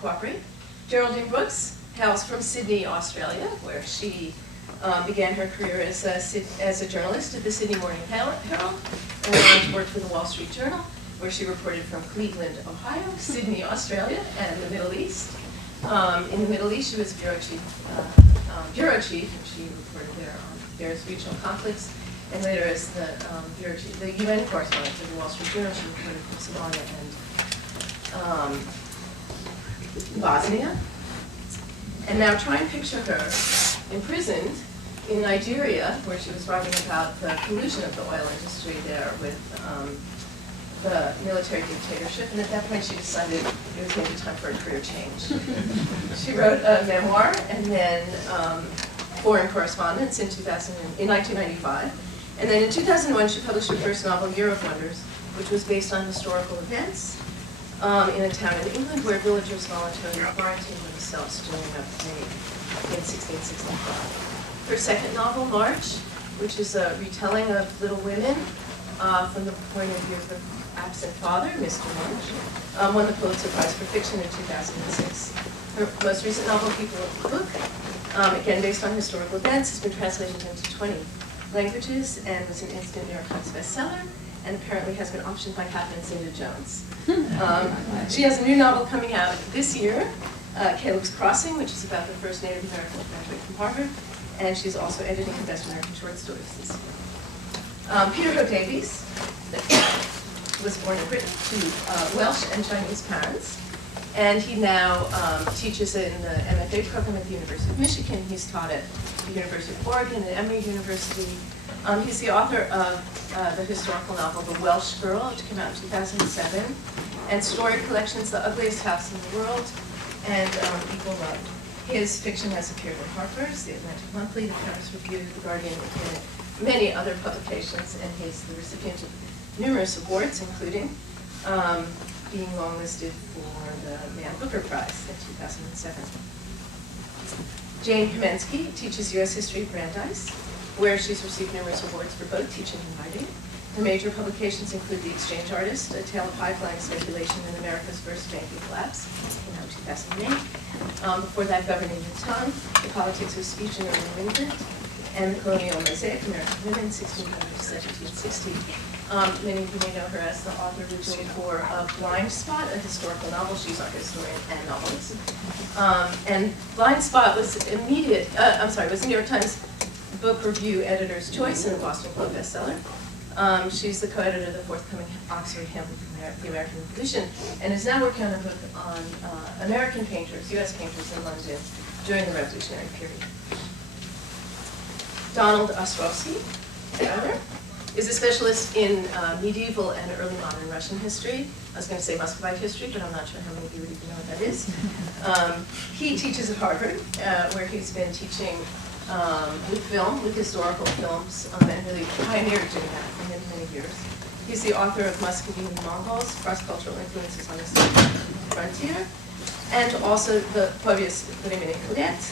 cooperate. Geraldine Brooks hails from Sydney, Australia, where she began her career as a journalist at the Sydney Morning Herald, and went on to work for the Wall Street Journal, where she reported from Cleveland, Ohio, Sydney, Australia, and the Middle East. In the Middle East, she was bureau chief, and she reported there on various regional conflicts. And later, as the bureau chief, the UN correspondent for the Wall Street Journal, she reported from Somalia and Bosnia. And now try and picture her imprisoned in Nigeria, where she was writing about the collusion of the oil industry there with the military dictatorship. And at that point, she decided it was maybe time for a career change. She wrote a memoir and then Foreign Correspondence in 1995. And then in 2001, she published her first novel, Year of Wonders, which was based on historical events in a town in England where villagers voluntarily quarantined themselves during a plague in 1665. Her second novel, March, which is a retelling of Little Women from the point of view of the absent father, Mr. March, won the Pulitzer Prize for Fiction in 2006. Her most recent novel, People of the Book, again based on historical events, has been translated into 20 languages and was an instant New York Times bestseller, and apparently has been optioned by Catherine Zeta-Jones. She has a new novel coming out this year, Caleb's Crossing, which is about the first Native American to graduate from Harvard, and she's also editing the Best American Short Stories this year. Peter Ho Davies was born in Britain to Welsh and Chinese parents, and he now teaches in the MFA program at the University of Michigan. He's taught at the University of Oregon and Emory University. He's the author of the historical novel The Welsh Girl, which came out in 2007, and story collections The Ugliest House in the World and Equal Love. His fiction has appeared in Harper's, The Atlantic Monthly, The Paris Review, The Guardian, and many other publications, and he's the recipient of numerous awards, including being longlisted for the Man Booker Prize in 2007. Jane Kamensky teaches U.S. history at Brandeis, where she's received numerous awards for both teaching and writing. Her major publications include The Exchange Artist, A Tale of High-Flying Speculation in America's First Banking Collapse, in 2008. Before that, Governing the Tongue, The Politics of Speech in Early New England, and The Colonial Mosaic, American Women, 1600 to 1760. Many of you may know her as the author originally for Blind Spot, a historical novel. She's our historian and novelist. And Blind Spot was was the New York Times Book Review Editor's Choice and a Boston Globe bestseller. She's the co-editor of the forthcoming Oxford Handbook of the American Revolution, and is now working on a book on American painters, U.S. painters in London during the Revolutionary period. Donald Ostrovsky, is a specialist in medieval and early modern Russian history. I was going to say Muscovite history, but I'm not sure how many of you would even know what that is. He teaches at Harvard, where he's been teaching with film, with historical films, and really pioneered doing that for many, many years. He's the author of Muscovite Mongols, Cross-Cultural Influences on the Frontier, and also the Povius Rimini-Colette,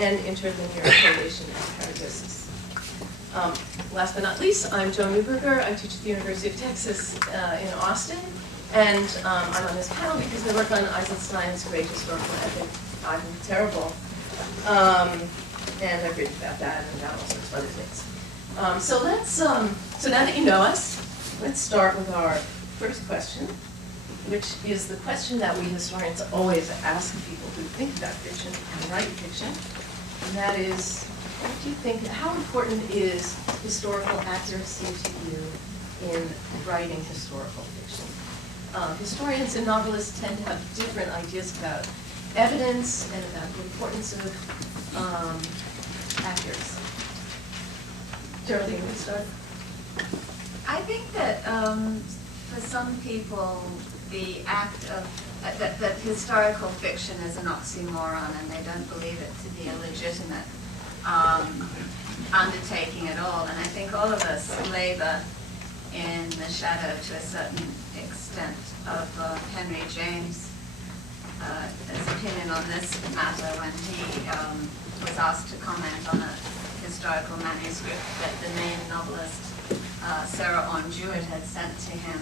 and Interlinear Correlation and Paradosis. Last but not least, I'm Joan Neuberger. I teach at the University of Texas in Austin, and I'm on this panel because I work on Eisenstein's great historical epic, Ivan the Terrible, and I've written about that and about all sorts of other things. So now that you know us, let's start with our first question, which is the question that we historians always ask people who think about fiction and write fiction, and that is, what do you think, how important is historical accuracy to you in writing historical fiction? Historians and novelists tend to have different ideas about evidence and about the importance of accuracy. Geraldine, will you start? I think that for some people, the act of that historical fiction is an oxymoron, and they don't believe it to be a legitimate undertaking at all. And I think all of us labor in the shadow to a certain extent of Henry James' opinion on this matter when he was asked to comment on a historical manuscript that the Maine novelist Sarah Orne Jewett had sent to him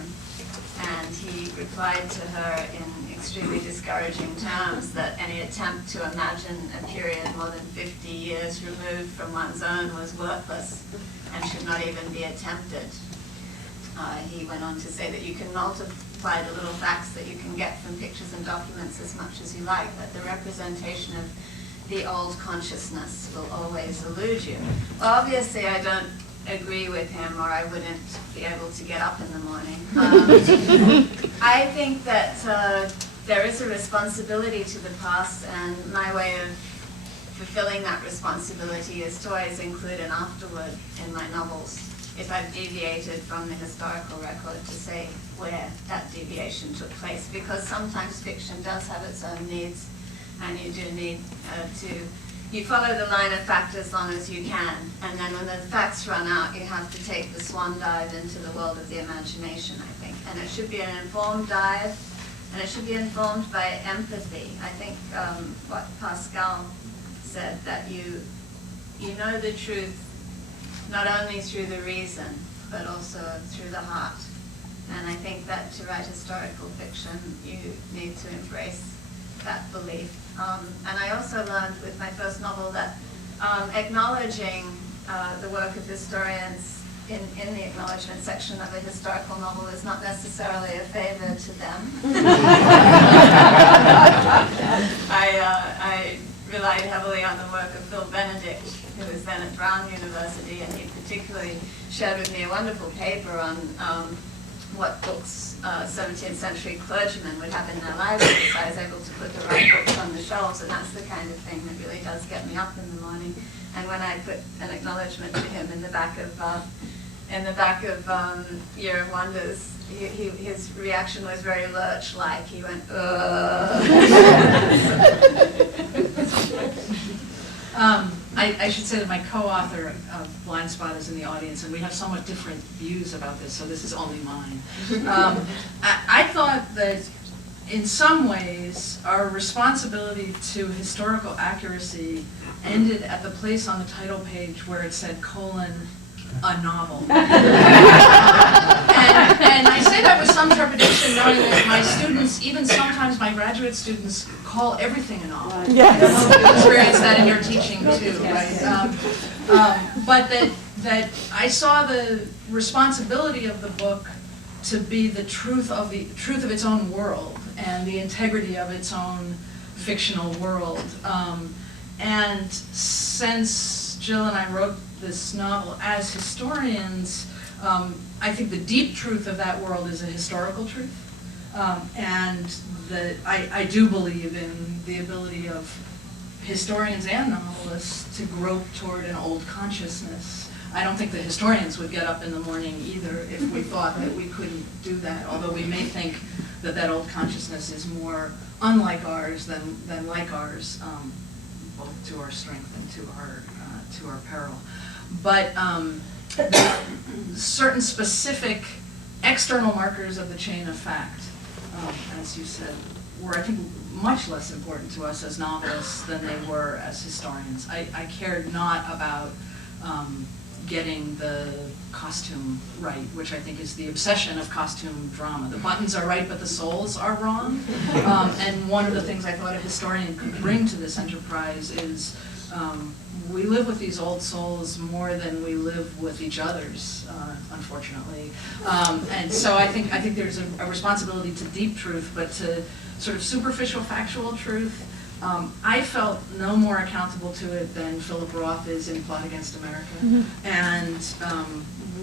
And he replied to her in extremely discouraging terms that any attempt to imagine a period more than 50 years removed from one's own was worthless and should not even be attempted. He went on to say that you can multiply the little facts that you can get from pictures and documents as much as you like, but the representation of the old consciousness will always elude you. Well, obviously I don't agree with him, or I wouldn't be able to get up in the morning. I think that there is a responsibility to the past, and my way of fulfilling that responsibility is to always include an afterword in my novels, if I've deviated from the historical record, to say where that deviation took place, because sometimes fiction does have its own needs, and you do need you follow the line of fact as long as you can, and then when the facts run out, you have to take the swan dive into the world of the imagination, I think. And it should be an informed dive, and it should be informed by empathy. I think what Pascal said, that you know the truth not only through the reason, but also through the heart. And I think that to write historical fiction, you need to embrace that belief. And I also learned with my first novel that acknowledging the work of historians in the acknowledgement section of a historical novel is not necessarily a favor to them. I relied heavily on the work of Phil Benedict, who was then at Brown University, and he particularly shared with me a wonderful paper on what books 17th century clergymen would have in their libraries. So I was able to put the right books on the shelves, and that's the kind of thing that really does get me up in the morning. And when I put an acknowledgement to him in the back of Year of Wonders, his reaction was very Lurch-like. He went, I should say that my co-author of Blind Spot is in the audience, and we have somewhat different views about this, so this is only mine. I thought that in some ways our responsibility to historical accuracy ended at the place on the title page where it said : a novel. And I say that with some trepidation, knowing that my students, even sometimes my graduate students, call everything a novel. Yes. I hope you experience that in your teaching too, right? But that I saw the responsibility of the book to be the truth of its own world and the integrity of its own fictional world. And since Jill and I wrote this novel as historians, I think the deep truth of that world is a historical truth. And that I do believe in the ability of historians and novelists to grope toward an old consciousness. I don't think the historians would get up in the morning either if we thought that we couldn't do that, although we may think that that old consciousness is more unlike ours than like ours, both to our strength and to our peril. But certain specific external markers of the chain of fact, as you said, were, I think, much less important to us as novelists than they were as historians. I cared not about getting the costume right, which I think is the obsession of costume drama. The buttons are right, but the souls are wrong. And one of the things I thought a historian could bring to this enterprise is we live with these old souls more than we live with each other's, unfortunately. And so I think there's a responsibility to deep truth, but to sort of superficial factual truth. I felt no more accountable to it than Philip Roth is in Plot Against America. Mm-hmm. And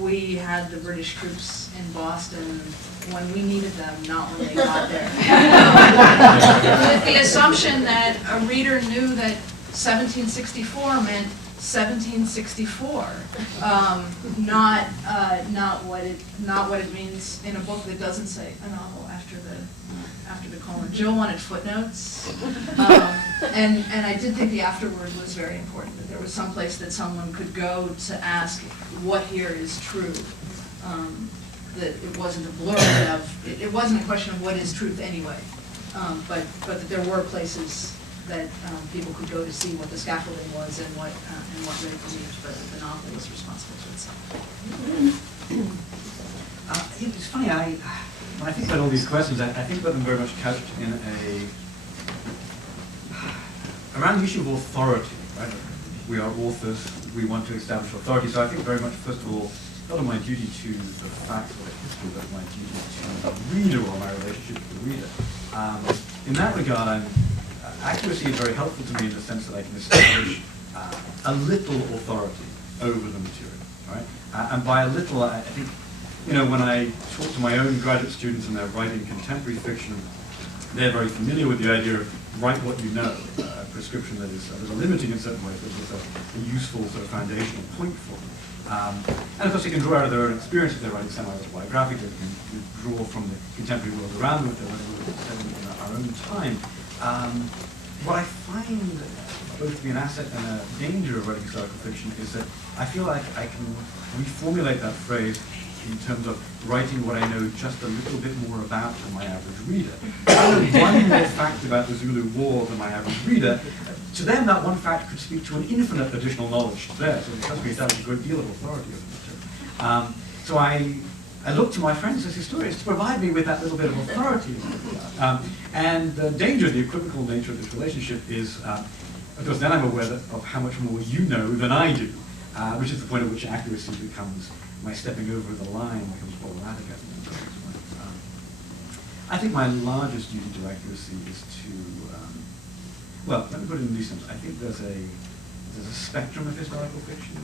we had the British troops in Boston when we needed them, not when they got there. With the assumption that a reader knew that 1764 meant 1764, not what it means in a book that doesn't say a novel after the colon. Jill wanted footnotes, and I did think the afterword was very important. That there was some place that someone could go to ask what here is true. That it wasn't a blur of it wasn't a question of what is truth anyway, but that there were places that people could go to see what the scaffolding was and what Ray believed, but the novel was responsible to itself. It was funny, when I think about all these questions, I think about them very much couched in around the issue of authority, right? We are authors, we want to establish authority, so I think very much, first of all, not only my duty to the facts or the history, but my duty to the reader or my relationship with the reader. In that regard, accuracy is very helpful to me in the sense that I can establish a little authority over the material, right? And by a little, I think, you know, when I talk to my own graduate students and they're writing contemporary fiction, they're very familiar with the idea of write what you know, a prescription that is limiting in certain ways, but is a useful sort of foundational point for them. And of course, you can draw out of their own experience if they're writing semi-autobiographic, they can draw from the contemporary world around them if they're writing in our own time. What I find both to be an asset and a danger of writing historical fiction is that I feel like I can reformulate that phrase in terms of writing what I know just a little bit more about than my average reader. I know one more fact about the Zulu War than my average reader. To them, that one fact could speak to an infinite additional knowledge to theirs, so it helps me establish a great deal of authority over the material. So I look to my friends as historians to provide me with that little bit of authority. And the danger, the equivocal nature of this relationship is, of course, then I'm aware of how much more you know than I do, which is the point at which accuracy becomes, my stepping over the line becomes problematic. I think my largest duty to accuracy is to, well, let me put it in these terms. I think there's a spectrum of historical fiction.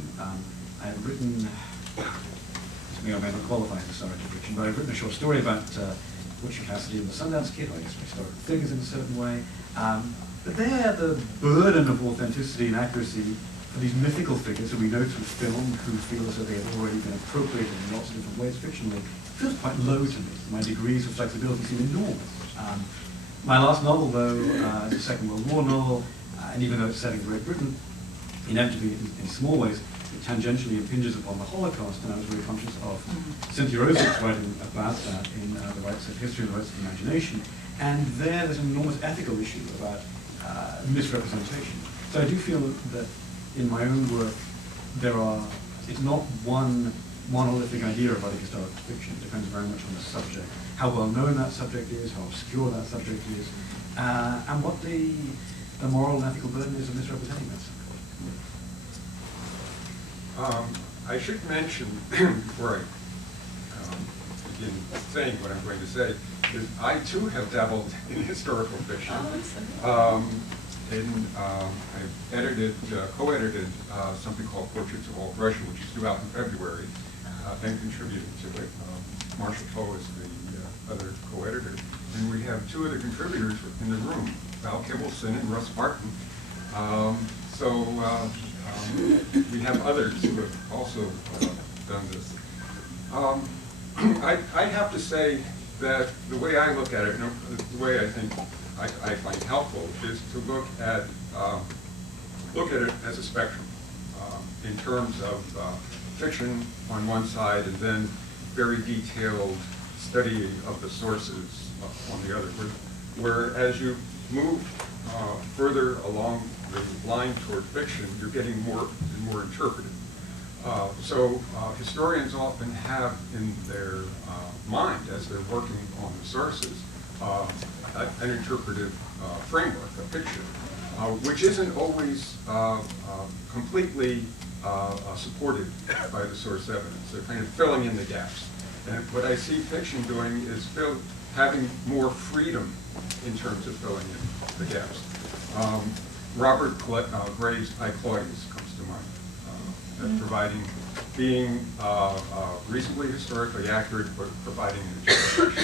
I have written, this may or may not qualify as historical fiction, but I've written a short story about Butch Cassidy and the Sundance Kid, I guess historical figures in a certain way. But there, the burden of authenticity and accuracy for these mythical figures who we know through film, who feel as though they have already been appropriated in lots of different ways fictionally, feels quite low to me. My degrees of flexibility seem enormous. My last novel, though, is a Second World War novel, and even though it's set in Great Britain, inevitably, in small ways, it tangentially impinges upon the Holocaust, and I was very conscious of Cynthia Rosett's writing about that in The Rights of History and the Rights of Imagination, and there's an enormous ethical issue about misrepresentation. So I do feel that in my own work, it's not one monolithic idea of writing historical fiction. It depends very much on the subject, how well known that subject is, how obscure that subject is, and what the moral and ethical burden is of misrepresenting that subject. I should mention, before I begin saying what I'm going to say, is I too have dabbled in historical fiction. I've edited, co-edited something called Portraits of Old Russia, which is due out in February, and contributed to it. Marshall Poe is the other co-editor. And we have two other contributors in the room, Val Kibbleson and Russ Martin. We have others who have also done this. I have to say that the way I look at it, the way I think I find helpful, is to look at it as a spectrum in terms of fiction on one side and then very detailed study of the sources on the other. Where as you move further along the line toward fiction, you're getting more and more interpretive. So historians often have in their mind, as they're working on the sources, an interpretive framework, a picture, which isn't always completely supported by the source evidence. They're kind of filling in the gaps. And what I see fiction doing is having more freedom in terms of filling in the gaps. Robert Graves' I, Claudius comes to mind, as being reasonably historically accurate, but providing an interpretation